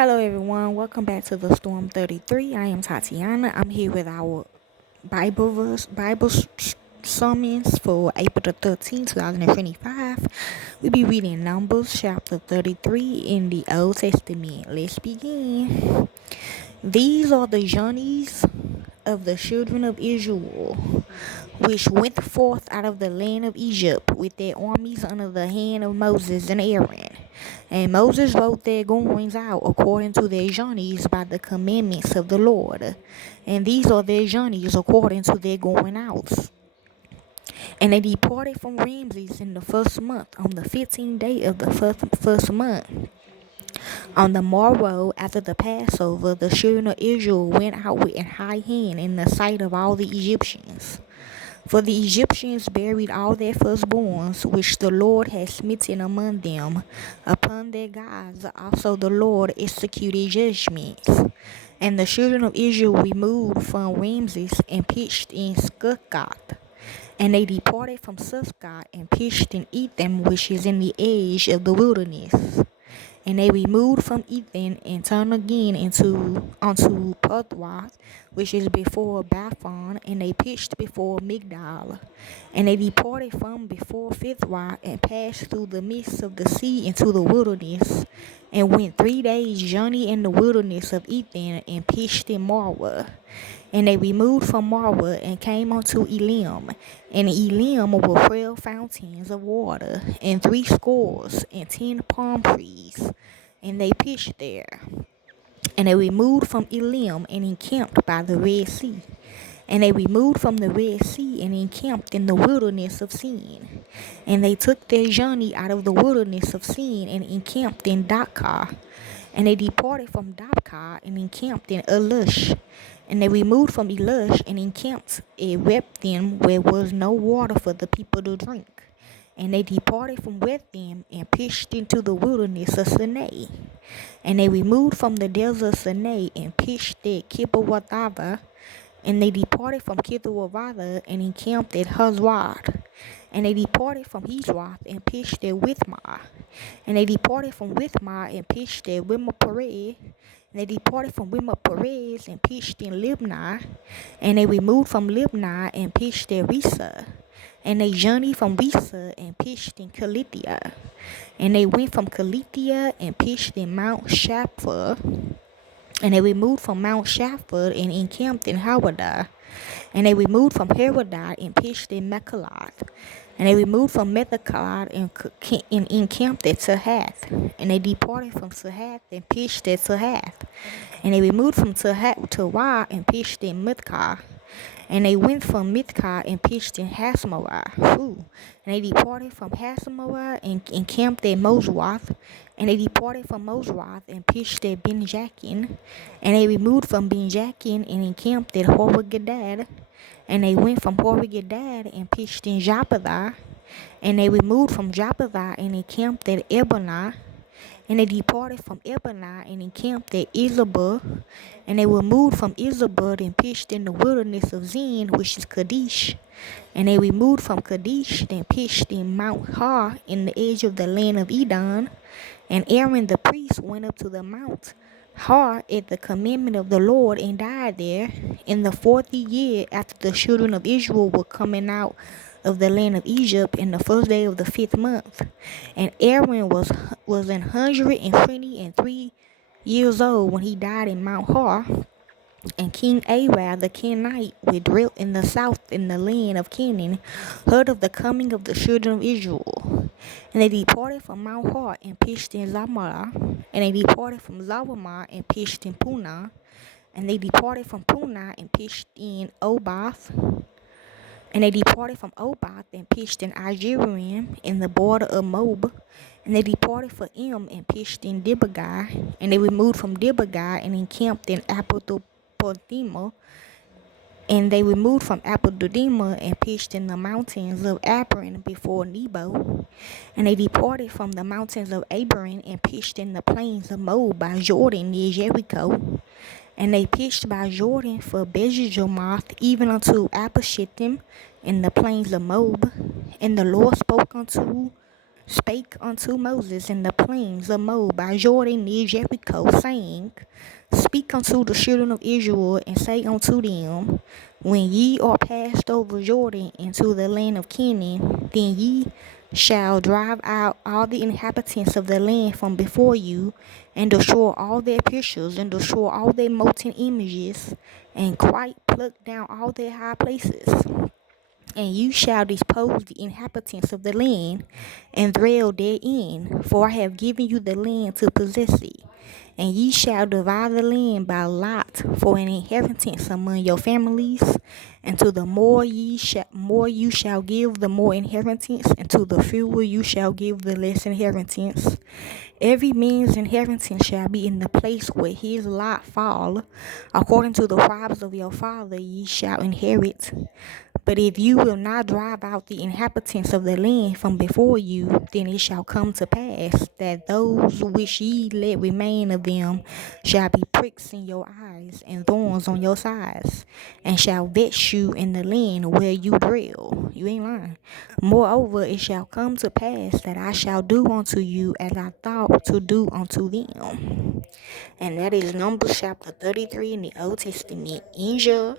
Hello, everyone. Welcome back to the Storm 33. I am Tatiana. I'm here with our Bible sermons for April the 13th, 2025. We'll be reading Numbers chapter 33 in the Old Testament. Let's begin. These are the journeys of the children of Israel, which went forth out of the land of Egypt with their armies under the hand of Moses and Aaron. And Moses wrote their goings out according to their journeys by the commandments of the Lord. And these are their journeys according to their going outs. And they departed from Ramses in the first month, on the 15th day of the first month. On the morrow after the Passover, the children of Israel went out with an high hand in the sight of all the Egyptians. For the Egyptians buried all their firstborns, which the Lord had smitten among them. Upon their gods also the Lord executed judgments. And the children of Israel removed from Ramses and pitched in Succoth. And they departed from Succoth and pitched in Etham, which is in the edge of the wilderness. And they removed from Etham and turned again unto Puthroth, which is before Baphon, and they pitched before Migdal. And they departed from before Phthroth and passed through the midst of the sea into the wilderness, and went 3 days' journey in the wilderness of Etham and pitched in Marah. And they removed from Marah and came unto Elim. And Elim were 12 fountains of water, and 70 palm trees, and they pitched there. And they removed from Elim and encamped by the Red Sea. And they removed from the Red Sea and encamped in the wilderness of Sin. And they took their journey out of the wilderness of Sin and encamped in Dakar. And they departed from Dakar and encamped in Elush. And they removed from Elush and encamped at Rephidim, where was no water for the people to drink. And they departed from Rephidim and pitched into the wilderness of Sinai. And they removed from the desert of Sinai and pitched at Kibbuth. And they departed from Kibbuth and encamped at Hazrod. And they departed from Hazrod and pitched at Withmah. And they departed from Withmah and pitched at Rimmah-Perez. And they departed from Rimmah-Perez and pitched in Libnah. And they removed from Libnah and pitched at Risa. And they journeyed from Risa and pitched in Cilicia. And they went from Cilicia and pitched in Mount Shapha. And they removed from Mount Shapha and encamped in Hawada. And they removed from Hawada and pitched in Mechalath. And they removed from Mechalath and encamped at Tahath. And they departed from Tahath and pitched at Tahath. And they removed from Tahath to Wa and pitched in Mithkah. And they went from Mithkah and pitched in Hasmorah. And they departed from Hasmorah and encamped at Mosroth. And they departed from Mosroth and pitched at Ben-Jakin. And they removed from Ben-Jakin and encamped at Horah-Gadad. And they went from Horah-Gadad and pitched in Joppadah. And they removed from Joppadah and encamped at Ebonah. And they departed from Ebonah and encamped at Izabah. And they removed from Izabah and pitched in the wilderness of Zin, which is Kadesh. And they removed from Kadesh and pitched in Mount Har in the edge of the land of Edom. And Aaron the priest went up to the Mount Har at the commandment of the Lord and died there in the 40th year after the children of Israel were coming out of the land of Egypt in the first day of the 5th month. And Aaron was 123 years old when he died in Mount Har. And King Arad the Canaanite, which dwelt in the south in the land of Canaan, heard of the coming of the children of Israel. And they departed from Mount Har and pitched in Zamara. And they departed from Zamara and pitched in Punah. And they departed from Punah and pitched in Obath. And they departed from Obath and pitched in Ajerim in the border of Moab. And they departed from and pitched in Dibagah. And they removed from Dibagah and encamped in Apodima. And they removed from Apodima and pitched in the mountains of Abarim before Nebo. And they departed from the mountains of Abarim and pitched in the plains of Moab by Jordan near Jericho. And they pitched by Jordan for Bejemoth, even unto Apashittim in the plains of Moab. And the Lord spoke unto spake unto Moses in the plains of Moab by Jordan near Jericho, saying, Speak unto the children of Israel, and say unto them, When ye are passed over Jordan into the land of Canaan, then ye shall drive out all the inhabitants of the land from before you, and destroy all their pictures, and destroy all their molten images, and quite pluck down all their high places. And you shall dispose the inhabitants of the land, and dwell therein, for I have given you the land to possess it. And ye shall divide the land by lot for an inheritance among your families, and to the more you shall give the more inheritance, and to the fewer you shall give the less inheritance. Every man's inheritance shall be in the place where his lot fall. According to the wives of your father ye shall inherit. But if you will not drive out the inhabitants of the land from before you, then it shall come to pass that those which ye let remain of them shall be pricks in your eyes and thorns on your sides, and shall vex you in the land where you dwell. You ain't lying. Moreover, it shall come to pass that I shall do unto you as I thought to do unto them. And that is Numbers chapter 33 in the Old Testament. Enjoy.